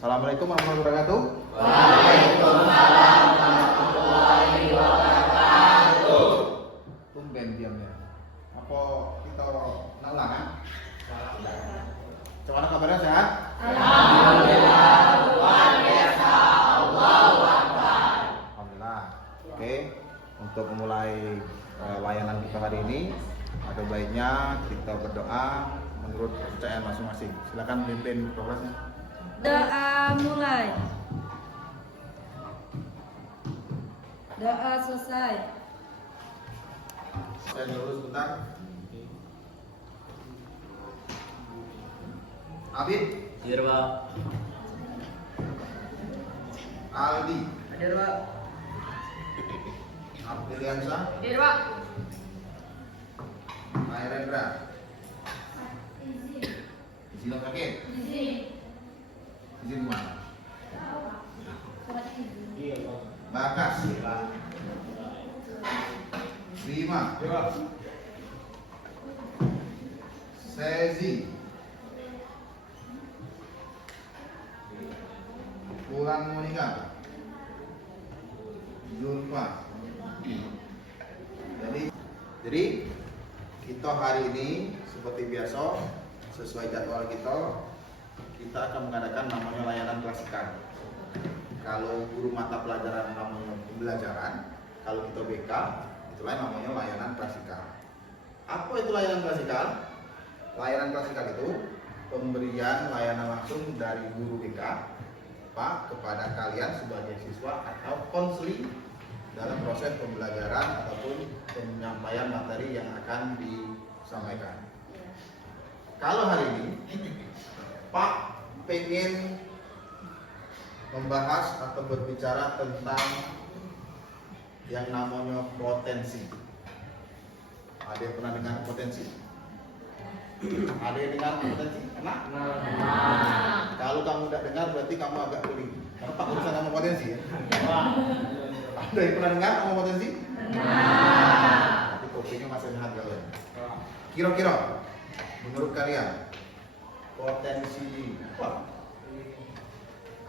Assalamualaikum warahmatullahi wabarakatuh. Waalaikumsalam warahmatullahi wabarakatuh. Tumben diamnya. Apa kita nak ulang kan? Bagaimana kabarnya, sehat? Alhamdulillah, luar biasa. Allahu Akbar. Alhamdulillah. Oke, untuk memulai layanan kita hari ini, ada baiknya kita berdoa menurut kepercayaan masing-masing. Silakan pimpin progresnya. Doa mulai. Doa selesai. Saya dulu sebentar. Abid, Hadir, Pak. Aldi, Hadir, Pak. Abdiliansa, Hadir, Pak. Mairendra. Izin sakit? Izin mana? Bakas. Bima. Sezi. Pulang meninggal. Zulfa. Jadi kita hari ini seperti biasa sesuai jadwal kita akan mengadakan namanya layanan klasikal. Kalau guru mata pelajaran namanya pembelajaran, kalau kita BK itu namanya layanan klasikal. Apa itu layanan klasikal? Layanan klasikal itu pemberian layanan langsung dari guru BK Pak kepada kalian sebagai siswa atau konseling dalam proses pembelajaran ataupun penyampaian materi yang akan disampaikan. Kalau hari ini Pak pengen membahas atau berbicara tentang yang namanya potensi. Ada yang pernah dengar potensi? Ada yang dengar potensi? Pernah? Kalau kamu tidak dengar berarti kamu agak geli. Karena Pak urusan sama potensi ya. Ada yang pernah dengar sama potensi? Tapi kopinya masih harga ya. Kira-kira menurut kalian potensi apa?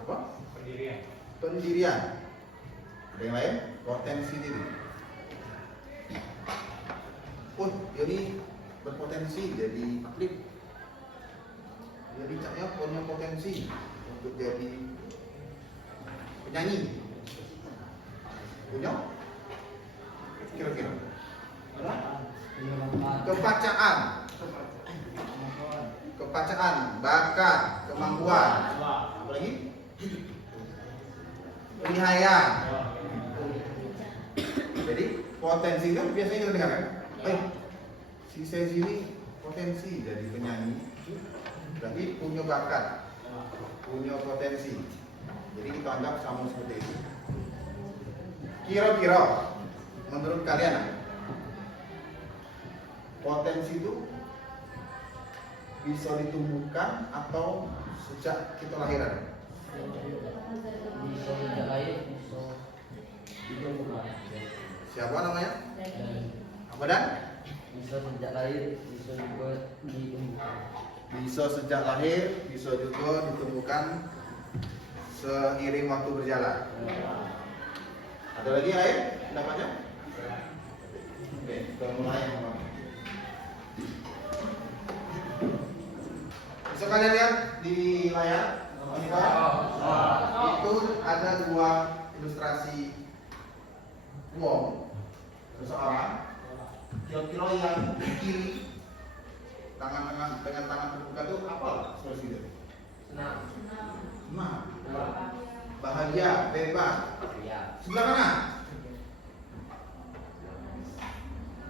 Apa? Pendirian. Ada yang lain? Potensi diri. Oh, ini berpotensi jadi atlet. Jadi caknya punya potensi untuk jadi penyanyi. Punya? Kira-kira? Kepacaan, bakat, kemampuan. Apa lagi? Penilaian. Jadi potensi itu biasanya kita dengar kan? Si Sezi ini potensi jadi penyanyi, berarti punya bakat, punya potensi. Jadi kita anggap sama seperti itu. Kira-kira menurut kalian potensi itu bisa ditumbuhkan atau sejak kita lahiran? Bisa tidak lain, bisa ditumbuhkan. Siapa namanya? Apa dan? Bisa sejak lahir, bisa juga ditumbuhkan. Bisa sejak lahir, bisa juga ditumbuhkan seiring waktu berjalan. Ada lagi lain pendapatnya? Oke, kita mulai. Bisa kalian lihat di layar monitor? Itu ada dua ilustrasi uang seseorang. Kira-kira yang kiri dengan tangan terbuka itu apa ekspresi itu? Senang, bahagia, bebas. Sebelah kanan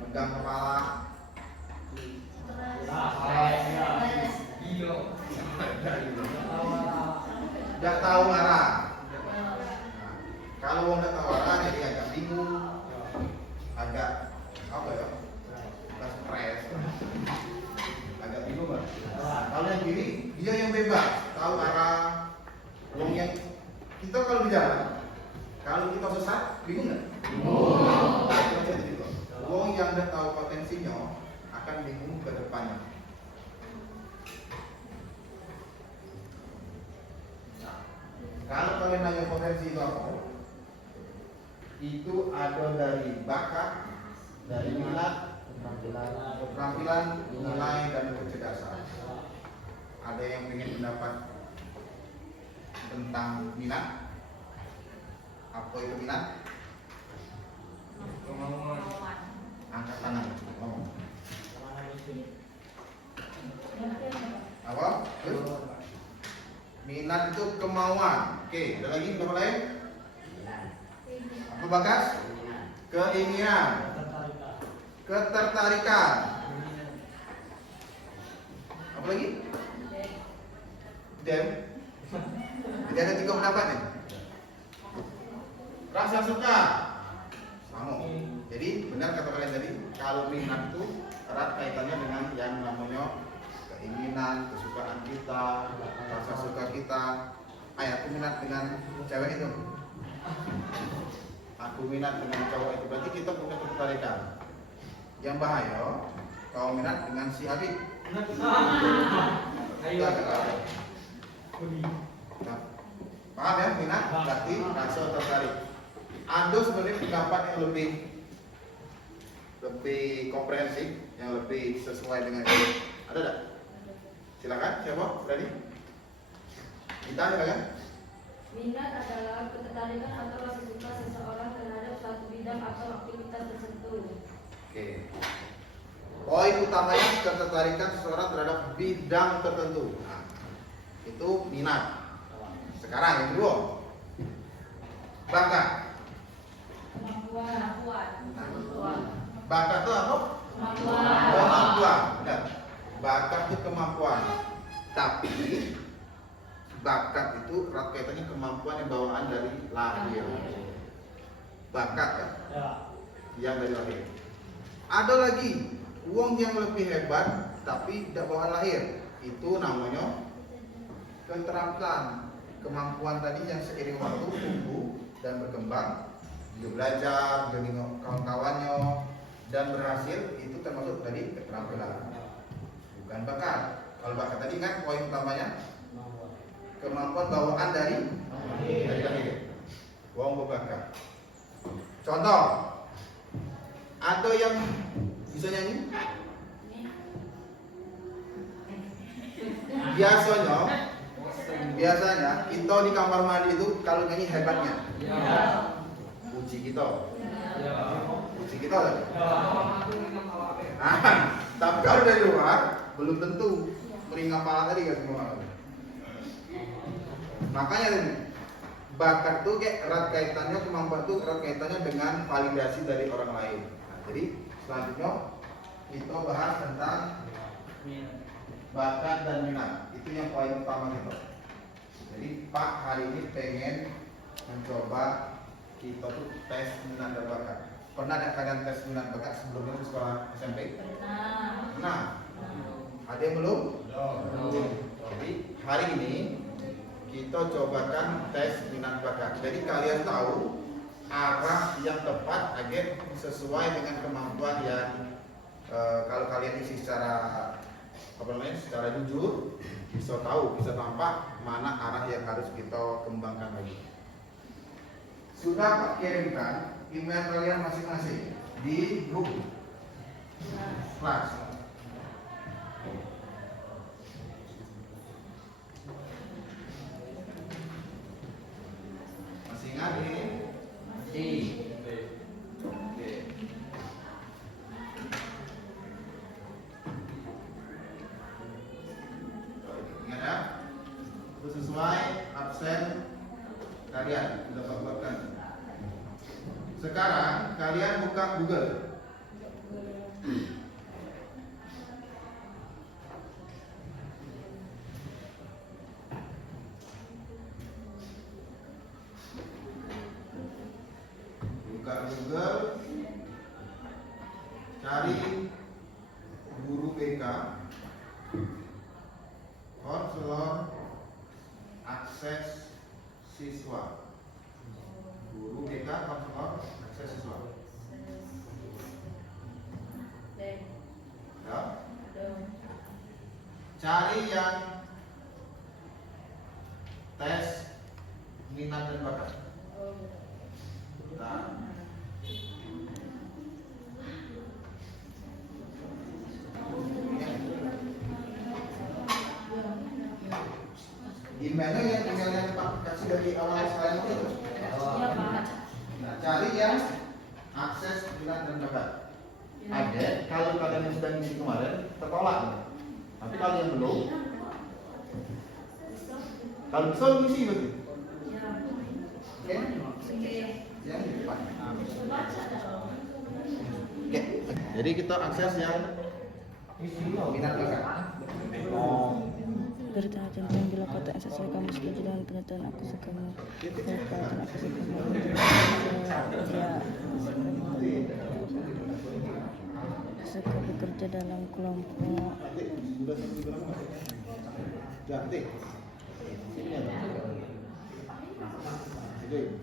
megang kepala, tidak tahu arah. Kalau orang tidak tahu arah jadi agak bingung, agak apa ya? Agak stres, agak bingung kan? Kalau yang kiri dia yang bebas, tahu arah. Wong yang kita kalau di jalan, kalau kita sesat, bingung nggak? Bingung. Wong yang udah tahu potensinya akan bingung ke depannya. Kalau kalian nanya potensi itu apa? Itu ada dari bakat, dari minat, keterampilan, nilai, dan kecerdasan. Ada yang ingin mendapat tentang minat? Apa itu minat? Kemauan. Angkat tangan. Ngomong. Apa? Terus? Minat itu kemauan. Oke, ada lagi apa lain? Apa bagas? Keinginan. Ketertarikan. Apa lagi? Dem. Jadi ada 3 pendapat nih. Rasa suka. Sama. Jadi benar kata kalian tadi, kalau minat itu erat kaitannya dengan yang namanya keinginan, kesukaan kita, rasa suka kita. Aku minat dengan cewek itu. Aku minat dengan cowok itu. Berarti kita punya ketertarikan. Yang bahaya, kau minat dengan si Habib. Ayo. Nah, paham ya, minat berarti rasa tertarik. Ada sebenarnya pendapat yang lebih komprehensif, yang lebih sesuai dengan itu. Ada tak? Silakan, siapa? Berani? Kita silakan. Minat adalah ketertarikan atau rasa suka seseorang terhadap suatu bidang atau aktivitas tertentu. Oke. Poin utamanya ketertarikan seseorang terhadap bidang tertentu. Nah, itu minat. Sekarang yang kedua, bakat. Kemampuan. Bakat itu apa? Kemampuan. Benar. Bakat itu kemampuan. Tapi bakat itu erat kaitannya kemampuan yang bawaan dari lahir. Bakat kan? Yang dari lahir. Ada lagi uang yang lebih hebat tapi tidak bawaan lahir. Itu namanya keterampilan. Kemampuan tadi yang seiring waktu tumbuh dan berkembang. Dia belajar, dia nengok kawan-kawannya dan berhasil, itu termasuk tadi keterampilan. Bukan bakat. Kalau bakat tadi kan poin utamanya kemampuan bawaan dari lahir. Wong berbakat. Contoh, ada yang bisa nyanyi? Biasanya kita di kamar mandi itu kalau nyanyi hebatnya. Puji kita. Puji kita lah. Tapi kalau dari luar belum tentu meringat pala tadi kan semua. Makanya ini bakat tuh kayak erat kaitannya, kemampuan tuh erat kaitannya dengan validasi dari orang lain. Nah, jadi selanjutnya kita bahas tentang bakat dan minat. Itu yang poin utama kita. Jadi Pak hari ini pengen mencoba kita tuh tes minat dan bakat. Pernah ada kalian tes minat bakat sebelumnya di sekolah SMP? Pernah. Ada yang belum? Belum. Jadi hari ini kita cobakan tes minat bakat. Jadi kalian tahu arah yang tepat agar sesuai dengan kemampuan yang kalau kalian isi secara secara jujur bisa tahu, bisa tampak mana arah yang harus kita kembangkan lagi. Sudah Pak kirimkan email kalian masing-masing di grup kelas. Masih ingat ini? Oke. Ingat ya? Itu sesuai absen kalian sudah buatkan. Sekarang kalian buka Google. Buka Google, cari guru BK, konselor akses siswa. Guru BK, konselor akses siswa. Ya. Cari yang tes minat dan bakat. Nah, emailnya yang Pak kasih dari awal sekalian itu. Iya, Pak. Nah, cari yang akses minat dan bakat. Ada, kalau kalian yang sudah ngisi kemarin tertolak. Tapi kalau yang belum, kalau bisa ngisi berarti. Oke? Yang di depan. Oke. Jadi kita akses yang minat bakat. Berita tentang bila kata yang sesuai kamu setuju dengan pernyataan aku sukamu. Pernyataan aku sukamu. Suka bekerja dalam kelompok. Cantik. Sini ada. Oke.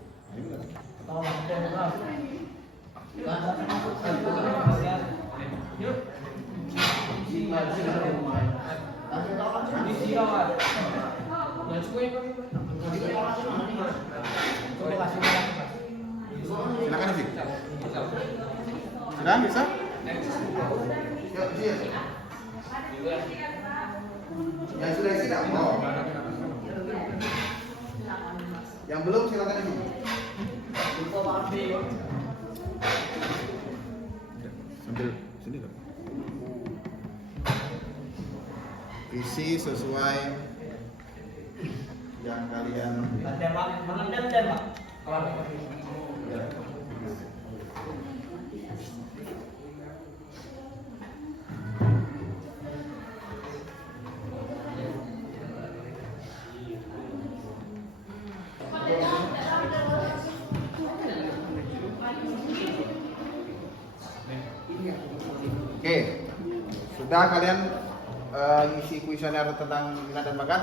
Silakan isi. Sudah bisa? Yuk, isi. Yang sudah isi tidak? Oh. Yang belum silakan isi. Sambil sini dong. Isi sesuai yang kalian ya. Oke, sudah kalian ngisi kuesioner tentang minat dan bakat?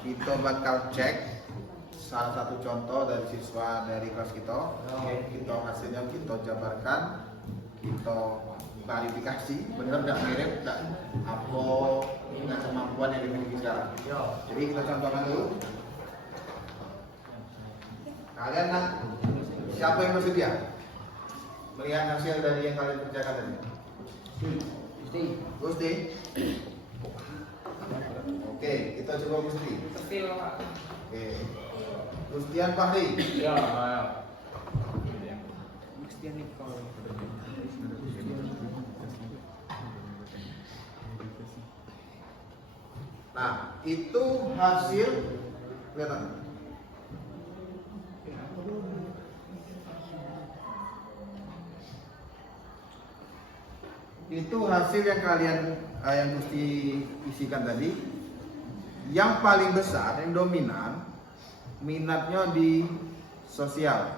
Kita bakal cek salah satu contoh dari siswa dari kelas kita. Kita hasilnya kita jabarkan, kita klarifikasi, benar nggak mirip, nggak apa dengan kemampuan yang dimiliki sekarang. Jadi kita contohkan dulu. Kalian nak siapa yang bersedia melihat hasil dari yang kalian kerjakan tadi? Gusti. Oke, kita coba Gusti. Oke. Gustian Fahri. Ya. Nah, itu hasil kelihatan. Itu hasil yang kalian yang mesti isikan tadi. Yang paling besar, yang dominan, minatnya di sosial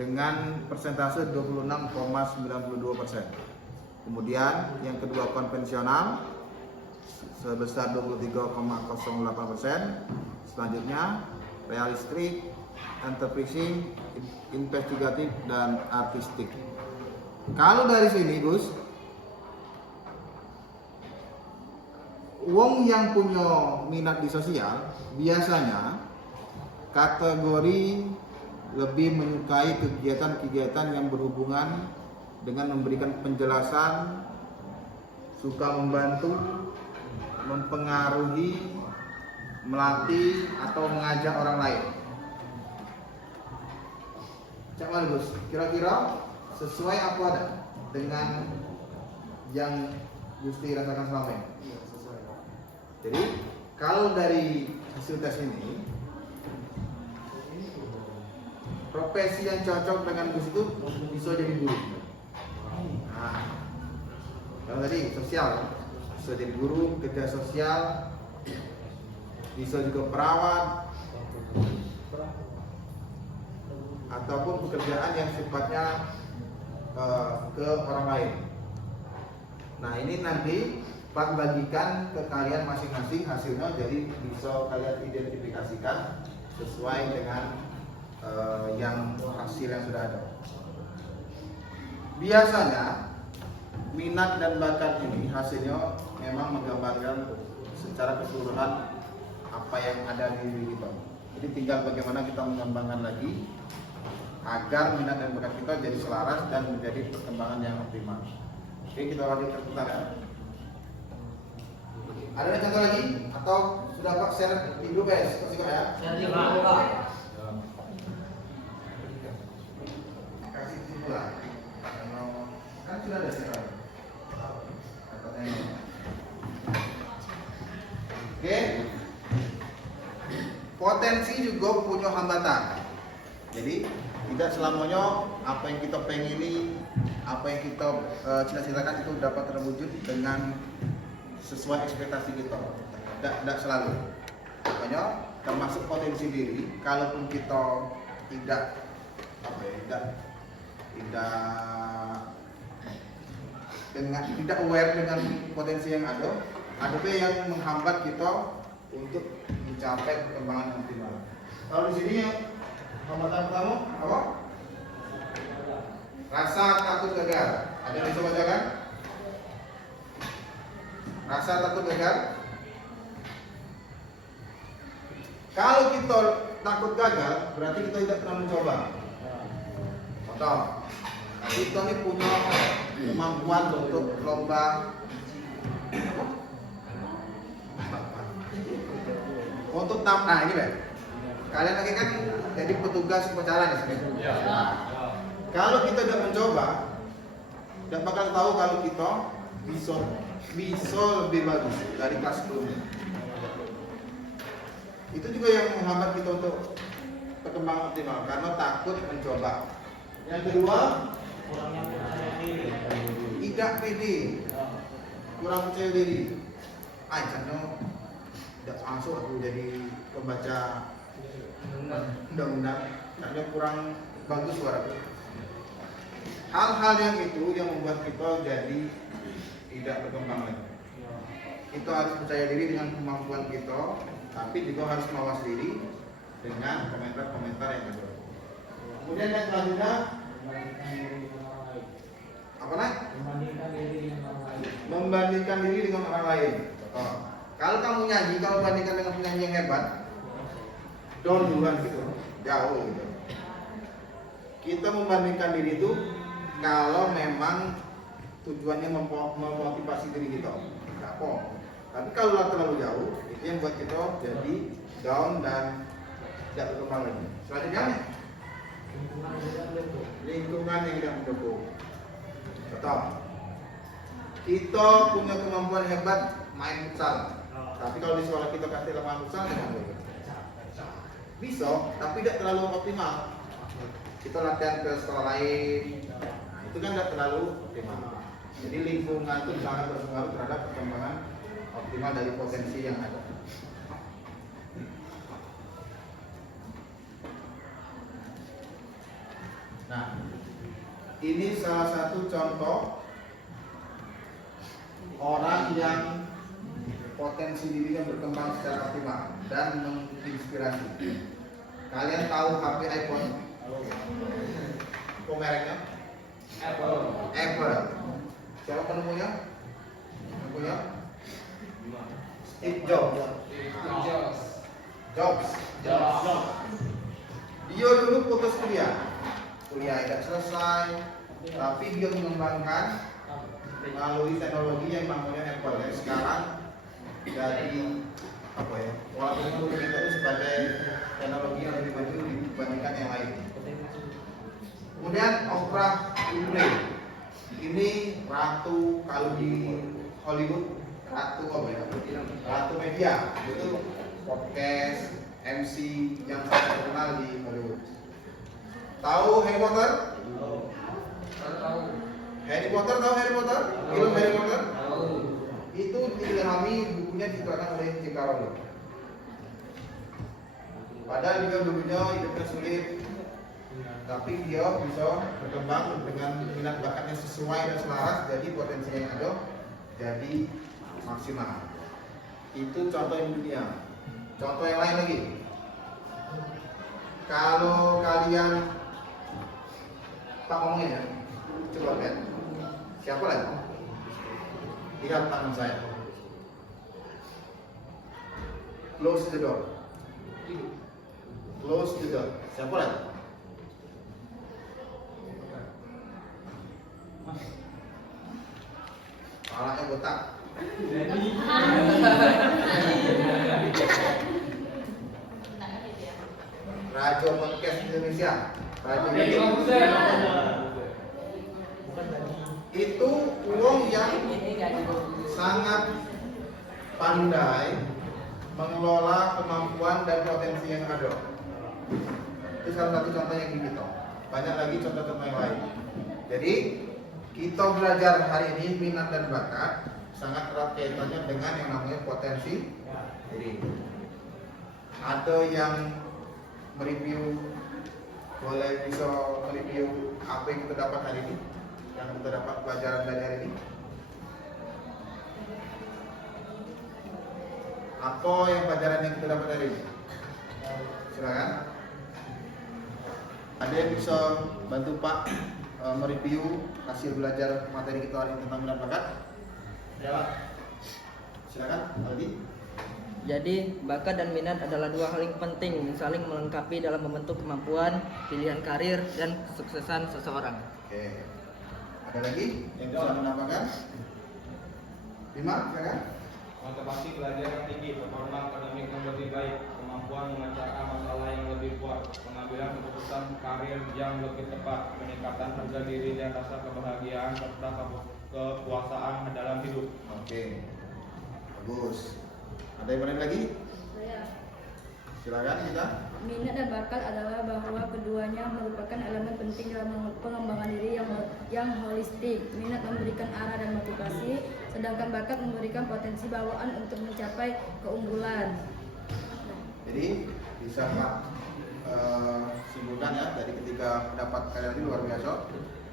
dengan persentase 26,92%. Kemudian yang kedua konvensional sebesar 23,08%. Selanjutnya realistik, enterprising, investigatif, dan artistik. Kalau dari sini Gus, wong yang punya minat di sosial biasanya kategori lebih menyukai kegiatan-kegiatan yang berhubungan dengan memberikan penjelasan, suka membantu, mempengaruhi, melatih atau mengajak orang lain. Cak Mal Gus, kira-kira sesuai apa ada dengan yang Gusti rasakan selama ini? Iya, sesuai. Jadi kalau dari hasil tes ini, profesi yang cocok dengan Gus itu bisa jadi guru. Nah, kalau tadi sosial, bisa jadi guru, kerja sosial, bisa juga perawat, ataupun pekerjaan yang sifatnya ke orang lain. Nah, ini nanti Pak bagikan ke kalian masing-masing hasilnya, jadi bisa kalian identifikasikan sesuai dengan yang hasil yang sudah ada. Biasanya minat dan bakat ini hasilnya memang menggambarkan secara keseluruhan apa yang ada di diri kita. Jadi tinggal bagaimana kita mengembangkan lagi agar minat dan bakat kita jadi selaras dan menjadi perkembangan yang optimal. Oke, kita lanjutkan sebentar ya. Ada contoh lagi atau sudah Pak share di grup ya? Kasih kok ya. Saya terima Pak. Kasih kesimpulan. Kan sudah ada share. Oke. Potensi juga punya hambatan. Jadi tidak selamanya apa yang kita pengini, apa yang kita cita-citakan itu dapat terwujud dengan sesuai ekspektasi kita. Tidak selalu. Makanya termasuk potensi diri, kalaupun kita tidak tidak aware dengan potensi yang ada yang menghambat kita untuk mencapai perkembangan yang optimal. Kalau di sini yang hambatan pertama apa? Rasa takut gagal. Ada yang bisa baca kan? Rasa takut gagal. Kalau kita takut gagal, berarti kita tidak pernah mencoba. Contoh, kita ini punya kemampuan untuk lomba untuk ini Pak. Kalian lagi kan jadi petugas upacara di sini. Kalau kita tidak mencoba, tidak bakal tahu kalau kita bisa lebih bagus dari kelas sebelumnya. Itu juga yang menghambat kita untuk perkembangan optimal karena takut mencoba. Yang kedua, tidak pede, kurang percaya diri. Karena tidak masuk aku jadi pembaca undang-undang, karena kurang bagus suaraku. Hal-hal yang itu yang membuat kita jadi tidak berkembang lagi. Kita harus percaya diri dengan kemampuan kita, tapi juga harus mawas diri dengan komentar-komentar yang ada. Kemudian yang selanjutnya apa naik? Membandingkan diri dengan orang lain. Kalau kamu nyanyi, kalau bandingkan dengan penyanyi yang hebat, down duluan gitu, jauh gitu. Kita membandingkan diri itu kalau memang tujuannya memotivasi diri kita, nggak apa. Tapi kalau terlalu jauh, itu yang buat kita jadi down dan tidak berkembang lagi. Selanjutnya, lingkungan yang tidak mendukung. Contoh, kita punya kemampuan hebat main futsal, tapi kalau di sekolah kita kasih lapangan futsal, bisa, tapi tidak terlalu optimal. Kita latihan ke sekolah lain, itu kan tidak terlalu optimal. Jadi lingkungan itu sangat berpengaruh terhadap perkembangan optimal dari potensi yang ada. Nah, ini salah satu contoh orang yang potensi dirinya berkembang secara optimal dan menginspirasi. Kalian tahu HP iPhone? Apa mereknya? Apple. Siapa penemunya? Penemunya? Steve Jobs. Dia dulu putus kuliah tidak selesai, tapi dia mengembangkan melalui teknologi yang namanya Apple. Yang sekarang dari walaupun kita itu sebagai teknologi yang lebih maju dibandingkan yang lain. Kemudian Oprah Winfrey, ini ratu kalau di Hollywood ratu media, itu podcast, MC yang sangat terkenal di Hollywood. Tahu Harry Potter? Harry Potter tahu Harry Potter? Film Harry Potter? Itu diilhami bukunya diciptakan oleh J.K. Rowling. Padahal dia dulunya hidupnya sulit, tapi dia bisa berkembang dengan minat bakatnya sesuai dan selaras, jadi potensi yang ada jadi maksimal. Itu contoh yang dunia. Contoh yang lain lagi. Kalau kalian Pak ngomongin ya, coba lihat. Siapa lagi? Lihat tangan saya. Close the door. Close the door. Siapa lagi? Kepalanya botak. Rajo Podcast Indonesia. Rajo itu uang yang sangat pandai mengelola kemampuan dan potensi yang ada. Itu salah satu contoh yang kita. Banyak lagi contoh-contoh yang lain. Jadi kita belajar hari ini minat dan bakat sangat erat kaitannya dengan yang namanya potensi diri. Ada yang mereview, boleh bisa mereview apa yang kita dapat hari ini, yang kita dapat pelajaran dari hari ini. Apa yang pelajaran yang kita dapat hari ini? Silakan. Ada yang bisa bantu Pak mereview hasil belajar materi kita hari ini tentang minat bakat? Ya. Silakan, Aldi. Jadi, bakat dan minat adalah dua hal yang penting yang saling melengkapi dalam membentuk kemampuan, pilihan karir, dan kesuksesan seseorang. Oke. Ada lagi yang bisa menambahkan? 5, silakan. Motivasi belajar yang tinggi, performa akademik yang lebih baik, kemampuan memecahkan masalah yang lebih kuat, pengambilan keputusan karir yang lebih tepat, peningkatan harga diri dan rasa kebahagiaan serta kepuasaan dalam hidup. Oke. Bagus. Ada yang lain lagi? Saya. Silakan kita. Minat dan bakat adalah bahwa keduanya merupakan elemen penting dalam pengembangan diri yang holistik. Minat memberikan arah dan motivasi, sedangkan bakat memberikan potensi bawaan untuk mencapai keunggulan. Jadi bisa Pak simpulkan ya dari ketiga pendapat kalian ini luar biasa.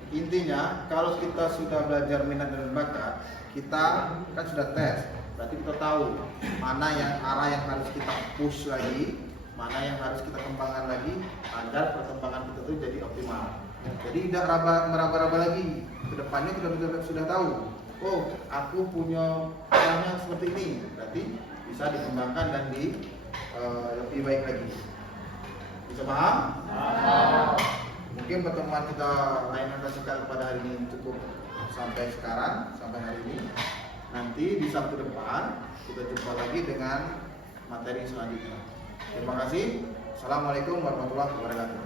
Intinya kalau kita sudah belajar minat dan bakat, kita kan sudah tes. Berarti kita tahu mana yang arah yang harus kita push lagi, mana yang harus kita kembangkan lagi agar perkembangan kita itu jadi optimal. Jadi tidak meraba-raba lagi. Kedepannya kita sudah tahu. Oh, aku punya arahnya seperti ini. Berarti bisa dikembangkan dan lebih baik lagi. Bisa paham? Mungkin pertemuan kita lain akan sekali pada hari ini cukup sampai sekarang, sampai hari ini. Nanti di Sabtu depan kita jumpa lagi dengan materi selanjutnya. Terima kasih. Assalamualaikum warahmatullahi wabarakatuh.